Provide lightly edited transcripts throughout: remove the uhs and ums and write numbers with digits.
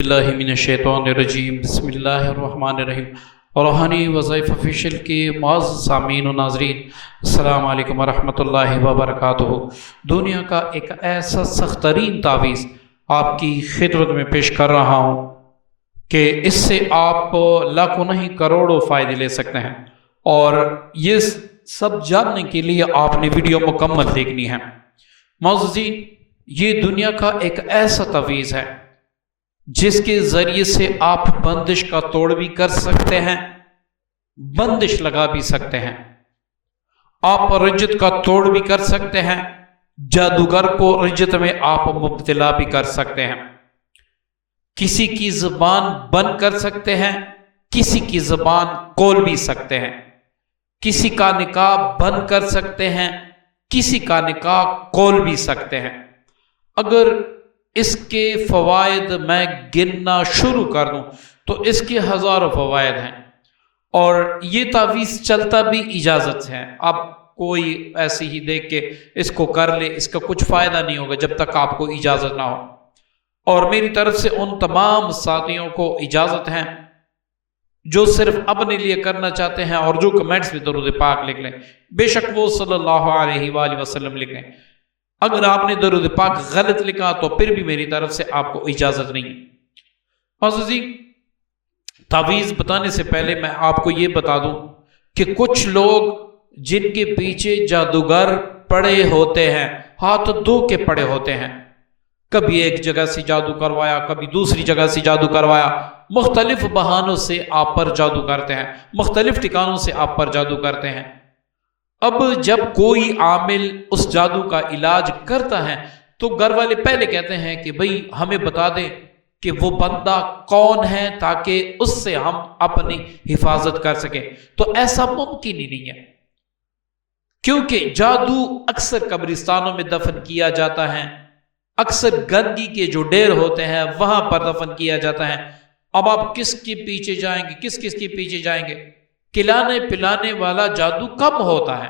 اللہ من الشیطان الرجیم بسم اللہ الرحمن الرحیم روحانی وظائف آفیشیل کے معزز سامعین و ناظرین، السلام علیکم ورحمۃ اللہ وبرکاتہ۔ دنیا کا ایک ایسا سخت ترین تعویذ آپ کی خدمت میں پیش کر رہا ہوں کہ اس سے آپ لاکھوں نہیں کروڑوں فائدے لے سکتے ہیں، اور یہ سب جاننے کے لیے آپ نے ویڈیو مکمل دیکھنی ہے۔ معززین، یہ دنیا کا ایک ایسا تعویذ ہے جس کے ذریعے سے آپ بندش کا توڑ بھی کر سکتے ہیں، بندش لگا بھی سکتے ہیں، آپ رجت کا توڑ بھی کر سکتے ہیں، جادوگر کو رجت میں آپ مبتلا بھی کر سکتے ہیں، کسی کی زبان بند کر سکتے ہیں، کسی کی زبان کھول بھی سکتے ہیں، کسی کا نکاح بند کر سکتے ہیں، کسی کا نکاح کھول بھی سکتے ہیں۔ اگر اس کے فوائد میں گننا شروع کر دوں تو اس کے ہزاروں فوائد ہیں، اور یہ تعویذ چلتا بھی اجازت ہے۔ اب کوئی ایسے ہی دیکھ کے اس کو کر لے، اس کا کچھ فائدہ نہیں ہوگا جب تک آپ کو اجازت نہ ہو۔ اور میری طرف سے ان تمام ساتھیوں کو اجازت ہے جو صرف اپنے لیے کرنا چاہتے ہیں اور جو کمنٹس میں درود پاک لکھ لیں، بے شک وہ صلی اللہ علیہ وآلہ وسلم لکھ لیں۔ اگر آپ نے درود پاک غلط لکھا تو پھر بھی میری طرف سے آپ کو اجازت نہیں۔ عزیزی، تعویذ بتانے سے پہلے میں آپ کو یہ بتا دوں کہ کچھ لوگ جن کے پیچھے جادوگر پڑے ہوتے ہیں، ہاتھ دھو کے پڑے ہوتے ہیں، کبھی ایک جگہ سے جادو کروایا، کبھی دوسری جگہ سے جادو کروایا، مختلف بہانوں سے آپ پر جادو کرتے ہیں، مختلف ٹھکانوں سے آپ پر جادو کرتے ہیں۔ اب جب کوئی عامل اس جادو کا علاج کرتا ہے تو گھر والے پہلے کہتے ہیں کہ بھئی ہمیں بتا دیں کہ وہ بندہ کون ہے تاکہ اس سے ہم اپنی حفاظت کر سکیں، تو ایسا ممکن ہی نہیں ہے، کیونکہ جادو اکثر قبرستانوں میں دفن کیا جاتا ہے، اکثر گندگی کے جو ڈیر ہوتے ہیں وہاں پر دفن کیا جاتا ہے۔ اب آپ کس کے پیچھے جائیں گے، کس کے پیچھے جائیں گے؟ کھلانے پلانے والا جادو کم ہوتا ہے،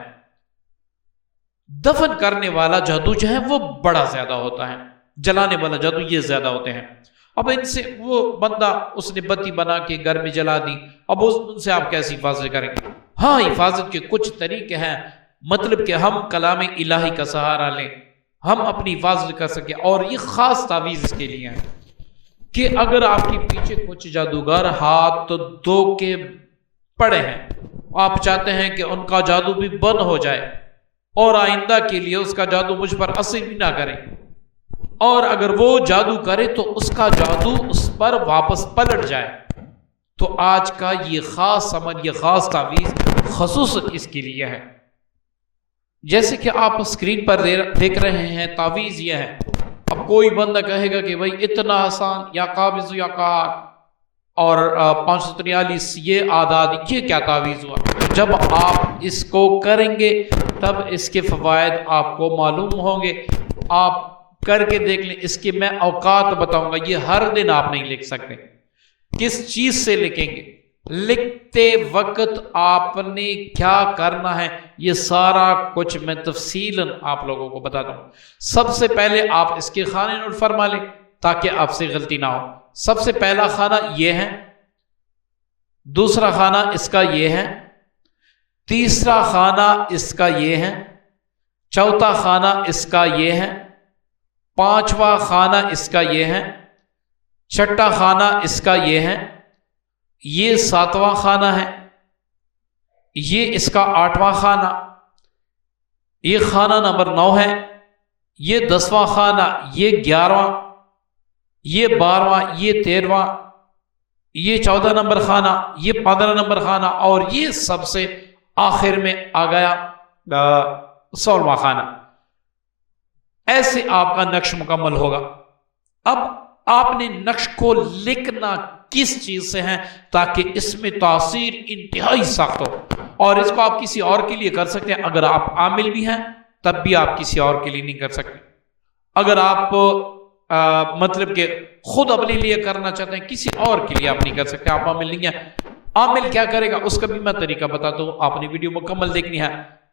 دفن کرنے والا جادو جو ہے وہ بڑا زیادہ ہوتا ہے، جلانے والا جادو یہ زیادہ ہوتے ہیں۔ اب ان سے وہ بندہ اس نے بتی بنا کے گھر میں جلا دی، اب ان سے آپ کیسی حفاظت کریں گے؟ ہاں، حفاظت کے کچھ طریقے ہیں، مطلب کہ ہم کلام الہی کا سہارا لیں، ہم اپنی حفاظت کر سکیں، اور یہ خاص تعویذ اس کے لیے ہے کہ اگر آپ کے پیچھے کچھ جادوگر ہاتھ دھو کے پڑے ہیں، آپ چاہتے ہیں کہ ان کا جادو بھی بند ہو جائے اور آئندہ کے لیے اس کا جادو مجھ پر اثر بھی نہ کرے، اور اگر وہ جادو کرے تو اس کا جادو اس پر واپس پلٹ جائے، تو آج کا یہ خاص عمل، یہ خاص تعویذ خصوصاً اس کے لیے ہے۔ جیسے کہ آپ اسکرین پر دیکھ رہے ہیں، تعویذ یہ ہے۔ اب کوئی بندہ کہے گا کہ بھائی اتنا آسان، یا قابض یا قہار اور 543 یہ اعداد، یہ کیا تعویذ ہوا؟ جب آپ اس کو کریں گے تب اس کے فوائد آپ کو معلوم ہوں گے، آپ کر کے دیکھ لیں۔ اس کے میں اوقات بتاؤں گا، یہ ہر دن آپ نہیں لکھ سکتے۔ کس چیز سے لکھیں گے، لکھتے وقت آپ نے کیا کرنا ہے، یہ سارا کچھ میں تفصیلاً آپ لوگوں کو بتاتا ہوں۔ سب سے پہلے آپ اس کے خانے نوٹ فرما لیں تاکہ آپ سے غلطی نہ ہو۔ سب سے پہلا خانہ یہ ہے، دوسرا خانہ اس کا یہ ہے، تیسرا خانہ اس کا یہ ہے، چوتھا خانہ اس کا یہ ہے، پانچواں خانہ اس کا یہ ہے، چھٹا خانہ اس کا یہ ہے، یہ ساتواں خانہ ہے، یہ اس کا آٹھواں خانہ، یہ خانہ نمبر 9 ہے، یہ 10واں خانہ، یہ 11واں، یہ 12واں، یہ 13واں، یہ 14 نمبر خانہ، یہ 15 نمبر خانہ، اور یہ سب سے آخر میں آ گیا 16واں خانہ۔ ایسے آپ کا نقش مکمل ہوگا۔ اب آپ نے نقش کو لکھنا کس چیز سے ہے تاکہ اس میں تاثیر انتہائی سخت ہو، اور اس کو آپ کسی اور کے لیے کر سکتے ہیں۔ اگر آپ عامل بھی ہیں تب بھی آپ کسی اور کے لیے نہیں کر سکتے۔ اگر آپ مطلب کہ خود اپنے لیے کرنا چاہتے ہیں، کسی اور کے لیے آپ نہیں کر سکتے، آپ عامل نہیں ہیں۔ عامل کیا کرے گا اس کا بھی میں طریقہ بتاتا ہوں، آپ نے ویڈیو مکمل دیکھنی ہے۔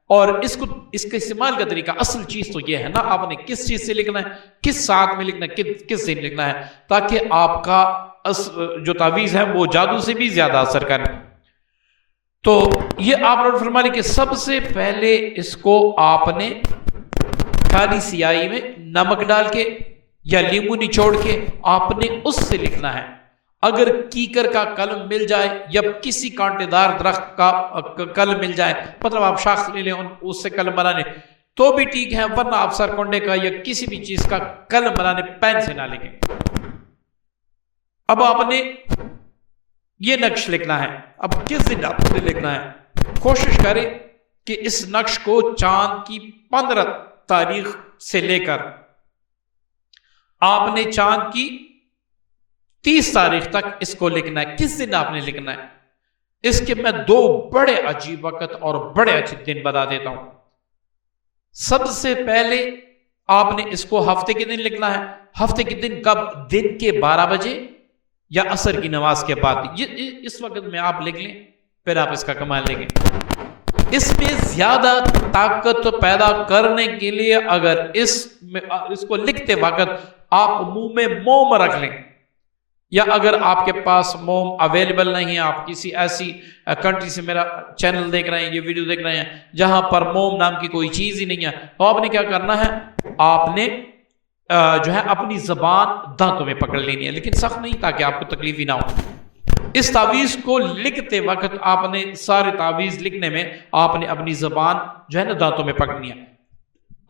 اور اس کا استعمال کا طریقہ اصل چیز تو یہ ہے نا، آپ نے کس چیز سے لکھنا ہے، کس ساتھ میں لکھنا ہے، کس دن لکھنا ہے، تاکہ آپ کا جو تعویذ ہے وہ جادو سے بھی زیادہ اثر کرے۔ تو یہ آپ نوٹ فرما لیں کہ سب سے پہلے اس کو آپ نے کالی سیاہی میں نمک ڈال کے یا لیمو نچوڑ کے آپ نے اس سے لکھنا ہے۔ اگر کیکر کا قلم مل جائے یا کسی کانٹے دار درخت کا قلم مل جائے، مطلب آپ شاخ لے لیں اس سے قلم بنانے تو بھی ٹھیک ہے، ورنہ آپ سرکنڈے کا یا کسی بھی چیز کا قلم بنانے پین سے نہ لکھیں۔ اب آپ نے یہ نقش لکھنا ہے، اب کس دن آپ نے لکھنا ہے، کوشش کریں کہ اس نقش کو چاند کی 15 تاریخ سے لے کر آپ نے چاند کی 30 تاریخ تک اس کو لکھنا ہے۔ کس دن آپ نے لکھنا ہے، اس کے میں 2 بڑے عجیب وقت اور بڑے اچھے دن بتا دیتا ہوں۔ سب سے پہلے آپ نے اس کو ہفتے کے دن لکھنا ہے۔ ہفتے کے دن کب؟ دن کے 12 بجے یا عصر کی نماز کے بعد، اس وقت میں آپ لکھ لیں، پھر آپ اس کا کمال لیں۔ اس میں زیادہ طاقت پیدا کرنے کے لیے اگر اس کو لکھتے وقت آپ منہ میں موم رکھ لیں، یا اگر آپ کے پاس موم اویلیبل نہیں ہے، آپ کسی ایسی کنٹری سے میرا چینل دیکھ رہے ہیں، یہ ویڈیو دیکھ رہے ہیں جہاں پر موم نام کی کوئی چیز ہی نہیں ہے، تو آپ نے کیا کرنا ہے، آپ نے جو ہے اپنی زبان دانتوں میں پکڑ لینی ہے، لیکن سخت نہیں تاکہ آپ کو تکلیف ہی نہ ہو۔ اس تعویذ کو لکھتے وقت آپ نے سارے تعویذ لکھنے میں آپ نے اپنی زبان جو ہے نا دانتوں میں پکڑنی ہے،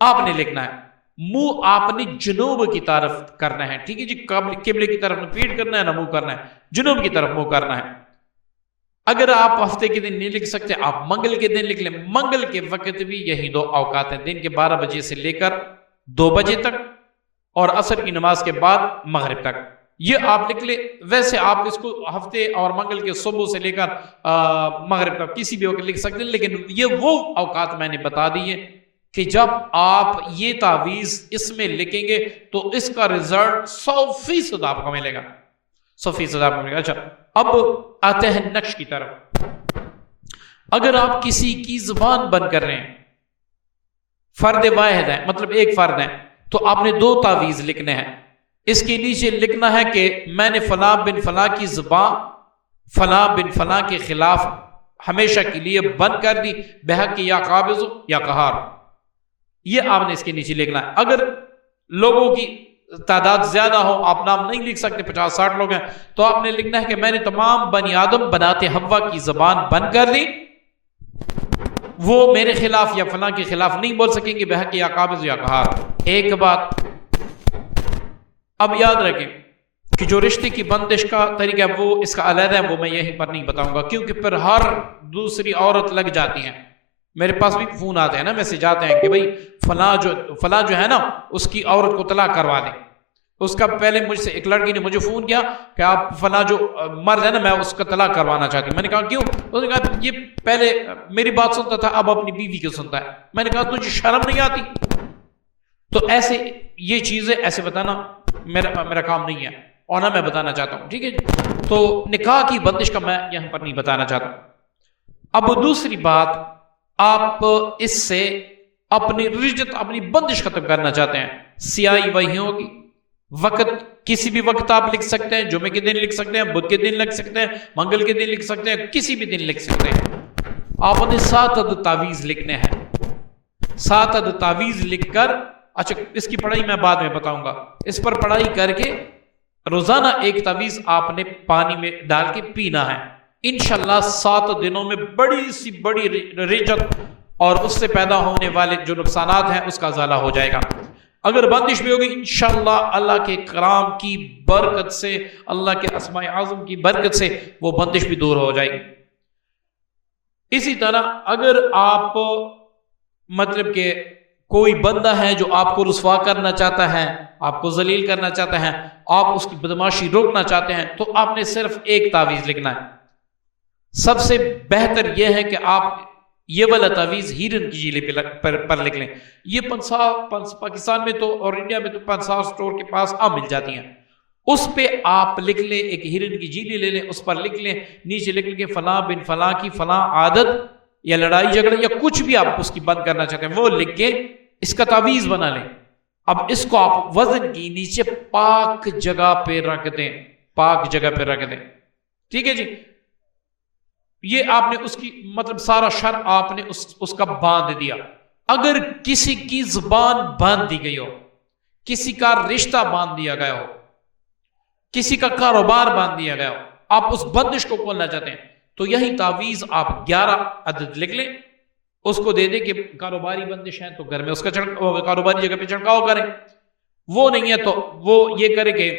آپ نے لکھنا ہے۔ منہ آپ نے جنوب کی طرف کرنا ہے، ٹھیک ہے جی، قبلے کی طرف نہ پیٹ کرنا ہے نہ منہ کرنا ہے، جنوب کی طرف منہ کرنا ہے۔ اگر آپ ہفتے کے دن نہیں لکھ سکتے، آپ منگل کے دن لکھ لیں۔ منگل کے وقت بھی یہی 2 اوقات ہیں، دن کے 12 بجے سے لے کر 2 بجے تک اور عصر کی نماز کے بعد مغرب تک، یہ آپ لکھ لیں۔ ویسے آپ اس کو ہفتے اور منگل کے صبح سے لے کر مغرب تک کسی بھی وقت لکھ سکتے ہیں، لیکن یہ وہ اوقات میں نے بتا دیے کہ جب آپ یہ تعویذ اس میں لکھیں گے تو اس کا رزلٹ 100% آپ کو ملے گا، 100% آپ کو ملے گا۔ اچھا، اب آتے ہیں نقش کی طرف۔ اگر آپ کسی کی زبان بند کر رہے ہیں، فرد واحد ہے، مطلب ایک فرد ہے، تو آپ نے 2 تعویذ لکھنے ہیں۔ اس کے نیچے لکھنا ہے کہ میں نے فلاں بن فلاں کی زبان فلاں بن فلاں کے خلاف ہمیشہ کے لیے بند کر دی، بحق یا قابض یا قہار، یہ آپ نے اس کے نیچے لکھنا ہے۔ اگر لوگوں کی تعداد زیادہ ہو، آپ نام نہیں لکھ سکتے، 50-60 لوگ ہیں، تو آپ نے لکھنا ہے کہ میں نے تمام بنی آدم بناتے حوا کی زبان بند کر دی، وہ میرے خلاف یا فلاں کے خلاف نہیں بول سکیں گے، بحق یا قابض یا قہار۔ ایک بات اب یاد رکھیں کہ جو رشتے کی بندش کا طریقہ ہے وہ اس کا علیحدہ ہے، وہ میں یہیں پر نہیں بتاؤں گا، کیونکہ پھر ہر دوسری عورت لگ جاتی ہیں۔ میرے پاس بھی فون آتے ہیں نا، میسج آتے ہیں کہ بھائی فلاں جو ہے نا اس کی عورت کو طلاق کروا دیں۔ اس کا پہلے مجھ سے ایک لڑکی نے مجھے فون کیا کہ آپ فلاں جو مرد ہے نا میں اس کا طلاق کروانا چاہتی ہوں۔ میں نے کہا کیوں؟ اس نے کہا یہ پہلے میری بات سنتا تھا، اب اپنی بیوی کی سنتا ہے۔ میں نے کہا تجھے شرم نہیں آتی؟ تو ایسے یہ چیزیں ایسے بتانا میرا کام نہیں ہے اور نہ میں بتانا چاہتا ہوں، ٹھیک ہے۔ تو نکاح کی بندش کا میں یہاں پر نہیں بتانا چاہتا ہوں۔ اب دوسری بات، آپ اس سے اپنی رجت اپنی بندش ختم کرنا چاہتے ہیں، سیاہی وہی ہوگی، وقت کسی بھی وقت آپ لکھ سکتے ہیں، جمعے کے دن لکھ سکتے ہیں، بدھ کے دن لکھ سکتے ہیں، منگل کے دن لکھ سکتے ہیں، کسی بھی دن لکھ سکتے ہیں۔ آپ نے 7 عدد تعویذ لکھنے ہیں، 7 عدد تعویذ لکھ کر، اچھا اس کی پڑھائی میں بعد میں بتاؤں گا، اس پر پڑھائی کر کے روزانہ ایک تعویذ آپ نے پانی میں ڈال کے پینا ہے۔ انشاءاللہ 7 دنوں میں بڑی سی بڑی رجت اور اس سے پیدا ہونے والے جو نقصانات ہیں اس کا ازالہ ہو جائے گا۔ اگر بندش بھی ہوگی انشاءاللہ اللہ کے کرام کی برکت سے، اللہ کے اسماء اعظم کی برکت سے وہ بندش بھی دور ہو جائے گی۔ اسی طرح اگر آپ مطلب کہ کوئی بندہ ہے جو آپ کو رسوا کرنا چاہتا ہے، آپ کو ذلیل کرنا چاہتا ہے، آپ اس کی بدماشی روکنا چاہتے ہیں، تو آپ نے صرف ایک تعویذ لکھنا ہے۔ سب سے بہتر یہ ہے کہ آپ یہ والا تعویذ ہیرن کی جیلے پر لکھ لیں۔ یہ پاکستان میں تو اور انڈیا میں تو 500 سٹور کے پاس عام مل جاتی ہیں، اس پہ آپ لکھ لیں، ایک ہیرن کی جیلی لے لیں، اس پر لکھ لیں، نیچے لکھ لیں کہ فلاں بن فلاں کی فلاں عادت یا لڑائی جھگڑا یا کچھ بھی آپ اس کی بند کرنا چاہتے ہیں وہ لکھ کے اس کا تعویذ بنا لیں. اب اس کو آپ وزن کی نیچے پاک جگہ پہ رکھ دیں, پاک جگہ پہ رکھ دیں. ٹھیک ہے جی. یہ آپ نے اس کی مطلب سارا شر آپ نے اس کا باندھ دیا. اگر کسی کی زبان باندھ دی گئی ہو, کسی کا رشتہ باندھ دیا گیا ہو, کسی کا کاروبار باندھ دیا گیا ہو, آپ اس بندش کو کھولنا چاہتے ہیں تو یہی تعویذ آپ 11 عدد لکھ لیں, اس کو دے دیں کہ کاروباری بندش ہیں تو گھر میں اس کا کاروباری جگہ پہ چھڑکاؤ کریں. وہ نہیں ہے تو وہ یہ کرے کہ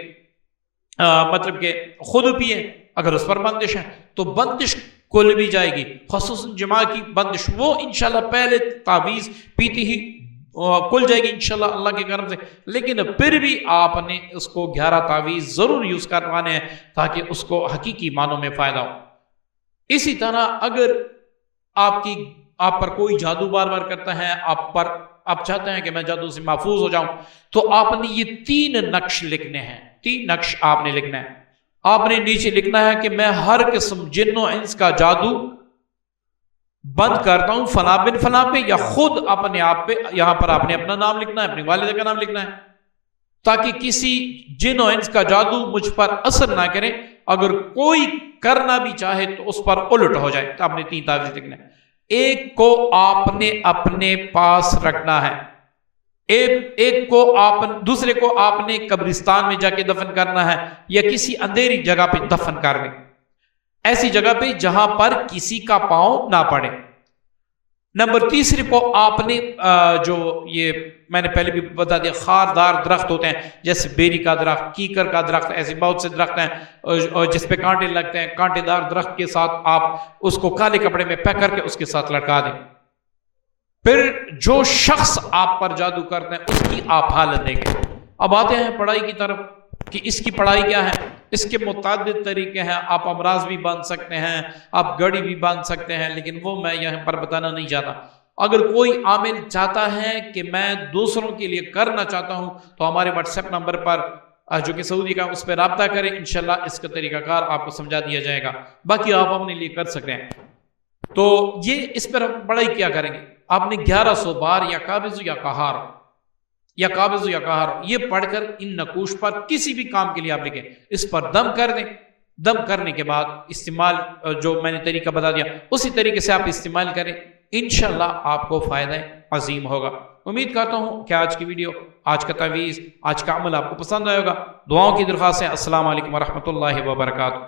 مطلب کہ خود پیئے. اگر اس پر بندش ہے تو بندش کھل بھی جائے گی, خصوصاً جمعہ کی بندش وہ انشاءاللہ پہلے تعویذ پیتی ہی کھل جائے گی انشاءاللہ اللہ کے کرم سے. لیکن پھر بھی آپ نے اس کو 11 تعویذ ضرور یوز کروانے ہیں تاکہ اس کو حقیقی معنوں میں فائدہ ہو. اسی طرح اگر آپ پر کوئی جادو بار بار کرتا ہے, آپ چاہتے ہیں کہ میں جادو سے محفوظ ہو جاؤں, تو آپ نے یہ 3 نقش لکھنے ہیں. 3 نقش آپ نے لکھنا ہے. آپ نے نیچے لکھنا ہے کہ میں ہر قسم جن و انس کا جادو بند کرتا ہوں فلاں بن فلاں پہ, یا خود اپنے آپ پہ. یہاں پر آپ نے اپنا نام لکھنا ہے, اپنی والدہ کا نام لکھنا ہے, تاکہ کسی جن و انس کا جادو مجھ پر اثر نہ کرے. اگر کوئی کرنا بھی چاہے تو اس پر الٹ ہو جائے. تو آپ نے 3 تعویذ لکھنا ہے. ایک کو آپ نے اپنے پاس رکھنا ہے, ایک کو دوسرے کو آپ نے قبرستان میں جا کے دفن کرنا ہے, یا کسی اندھیری جگہ پہ دفن کر لیں, ایسی جگہ پہ جہاں پر کسی کا پاؤں نہ پڑے. نمبر 3 کو آپ نے جو یہ میں نے پہلے بھی بتا دیا خاردار درخت ہوتے ہیں جیسے بیری کا درخت, کیکر کا درخت, ایسے بہت سے درخت ہیں جس پہ کانٹے لگتے ہیں. کانٹے دار درخت کے ساتھ آپ اس کو کالے کپڑے میں پیک کر کے اس کے ساتھ لٹکا دیں. پھر جو شخص آپ پر جادو کرتے ہیں اس کی آپ حالت دیکھیں. اب آتے ہیں پڑھائی کی طرف کہ اس کی پڑھائی کیا ہے. اس کے متعدد طریقے ہیں. آپ امراض بھی باندھ سکتے ہیں, آپ گڑی بھی باندھ سکتے ہیں, لیکن وہ میں یہاں پر بتانا نہیں چاہتا. اگر کوئی عامل چاہتا ہے کہ میں دوسروں کے لیے کرنا چاہتا ہوں تو ہمارے واٹس ایپ نمبر پر جو کہ سعودی کا اس پہ رابطہ کریں, انشاءاللہ اس کا طریقہ کار آپ کو سمجھا دیا جائے گا. باقی آپ اپنے لیے کر سکتے ہیں. تو یہ اس پر ہم پڑھائی کیا کریں گے. آپ نے 1100 بار یا قابض یا قہار یا قابض یا قہار یہ پڑھ کر ان نقوش پر کسی بھی کام کے لیے آپ لکھیں, اس پر دم کر دیں. دم کرنے کے بعد استعمال جو میں نے طریقہ بتا دیا اسی طریقے سے آپ استعمال کریں, انشاءاللہ آپ کو فائدہ عظیم ہوگا. امید کرتا ہوں کہ آج کی ویڈیو, آج کا تعویذ, آج کا عمل آپ کو پسند آئے گا. دعاؤں کی درخواست ہے. السلام علیکم ورحمۃ اللہ وبرکاتہ.